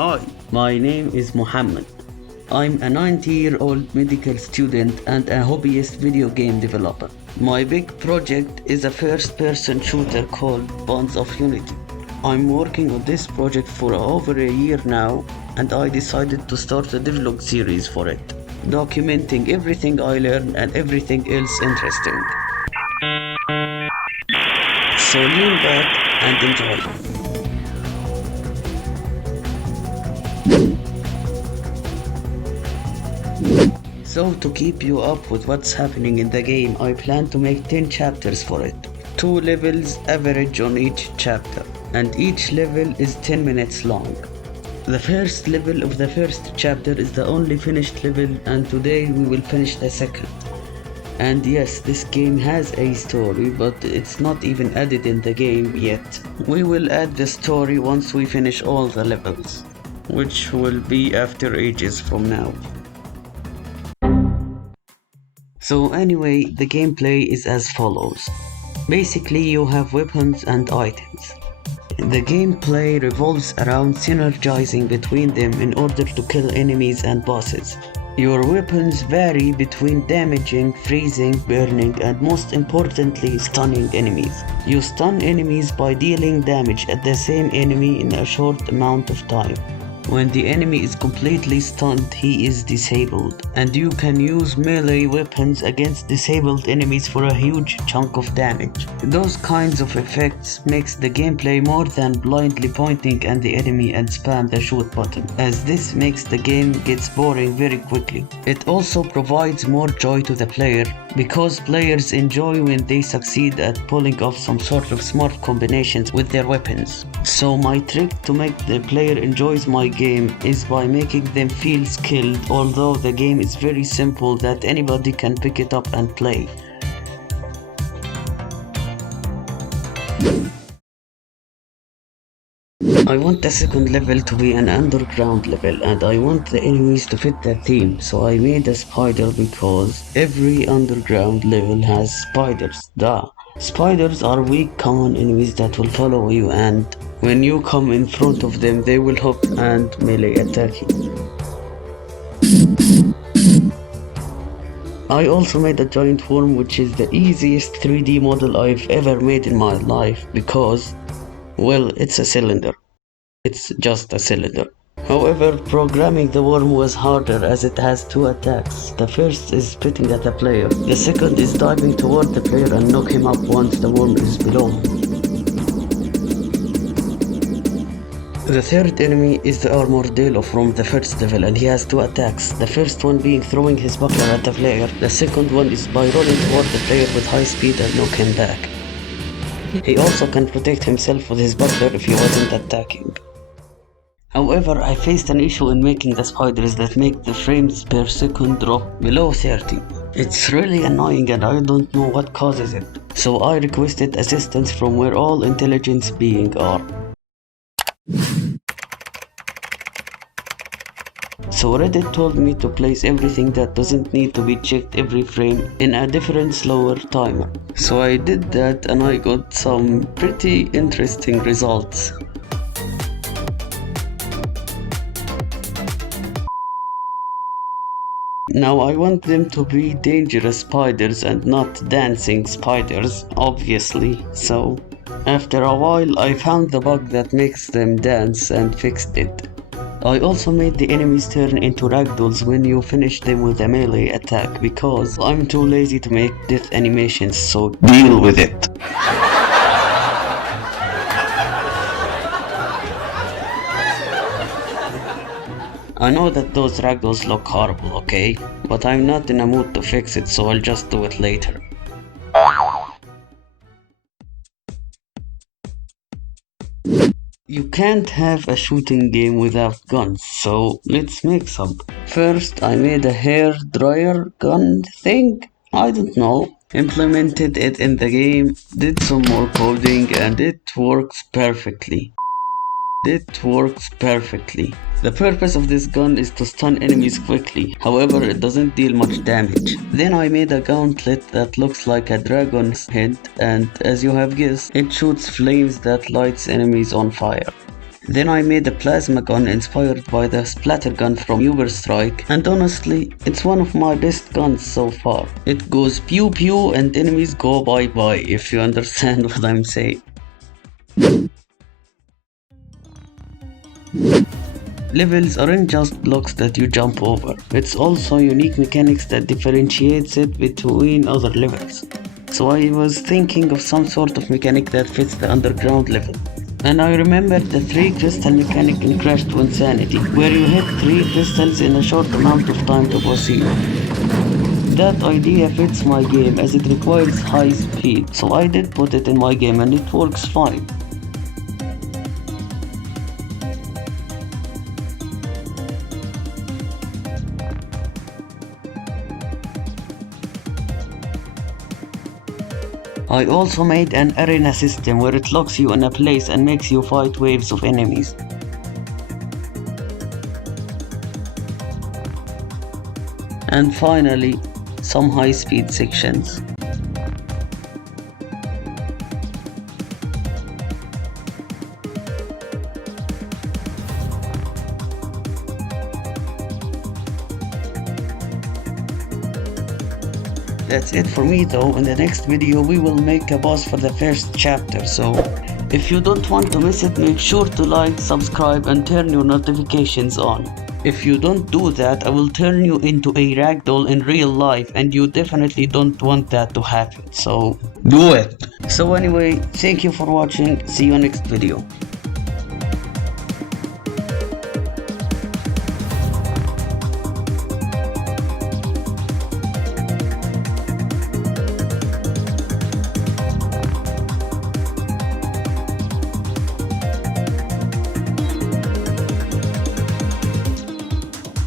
Hi, my name is Muhammad. I'm a 90-year-old medical student and a hobbyist video game developer. My big project is a first-person shooter called Bonds of Unity. I'm working on this project for over a year now, and I decided to start a devlog series for it, documenting everything I learned and everything else interesting. So lean back and enjoy. So to keep you up with what's happening in the game, I plan to make 10 chapters for it. 2 levels average on each chapter, and each level is 10 minutes long. The first level of the first chapter is the only finished level, and today we will finish the second. And yes, this game has a story, but it's not even added in the game yet. We will add the story once we finish all the levels, which will be after ages from now. So anyway, the gameplay is as follows. Basically, you have weapons and items. The gameplay revolves around synergizing between them in order to kill enemies and bosses. Your weapons vary between damaging, freezing, burning, and most importantly, stunning enemies. You stun enemies by dealing damage at the same enemy in a short amount of time. When the enemy is completely stunned, he is disabled, and you can use melee weapons against disabled enemies for a huge chunk of damage. Those kinds of effects makes the gameplay more than blindly pointing at the enemy and spam the shoot button, as this makes the game gets boring very quickly. It also provides more joy to the player, because players enjoy when they succeed at pulling off some sort of smart combinations with their weapons. So my trick to make the player enjoys my game is by making them feel skilled, although the game is very simple that anybody can pick it up and play. I want the second level to be an underground level, and I want the enemies to fit that theme, so I made a spider because every underground level has spiders, duh. Spiders are weak common enemies that will follow you, and when you come in front of them they will hook and melee attack you. I also made a giant worm, which is the easiest 3D model I've ever made in my life because, well, it's a cylinder. It's just a cylinder. However, programming the worm was harder as it has 2 attacks. The first is spitting at the player. The second is diving toward the player and knock him up once the worm is below him. The third enemy is the Armadillo from the first level, and he has 2 attacks. The first one being throwing his buckler at the player. The second one is by rolling toward the player with high speed and knock him back. He also can protect himself with his buckler if he wasn't attacking. However, I faced an issue in making the spiders that make the frames per second drop below 30. It's really annoying and I don't know what causes it. So I requested assistance from where all intelligence beings are. So Reddit told me to place everything that doesn't need to be checked every frame in a different slower timer. So I did that and I got some pretty interesting results. Now I want them to be dangerous spiders and not dancing spiders, obviously. So after a while I found the bug that makes them dance and fixed it. I also made the enemies turn into ragdolls when you finish them with a melee attack because I'm too lazy to make death animations, so deal with it. I know that those ragdolls look horrible, okay? But I'm not in a mood to fix it, so I'll just do it later. You can't have a shooting game without guns, so let's make some. First, I made a hair dryer gun thing? I don't know. Implemented it in the game, did some more coding, and it works perfectly. The purpose of this gun is to stun enemies quickly, however it doesn't deal much damage. Then I made a gauntlet that looks like a dragon's head, and as you have guessed, it shoots flames that lights enemies on fire. Then I made a plasma gun inspired by the splatter gun from Uber Strike, and honestly, it's one of my best guns so far. It goes pew pew and enemies go bye bye, if you understand what I'm saying. Levels aren't just blocks that you jump over, it's also unique mechanics that differentiates it between other levels. So I was thinking of some sort of mechanic that fits the underground level. And I remembered the 3 crystal mechanic in Crash to Insanity, where you hit 3 crystals in a short amount of time to proceed. That idea fits my game as it requires high speed, so I did put it in my game and it works fine. I also made an arena system where it locks you in a place and makes you fight waves of enemies. And finally, some high-speed sections. That's it for me though. In the next video we will make a boss for the first chapter, so if you don't want to miss it, make sure to like, subscribe and turn your notifications on. If you don't do that, I will turn you into a ragdoll in real life, and you definitely don't want that to happen, so do it. So anyway, thank you for watching, see you next video.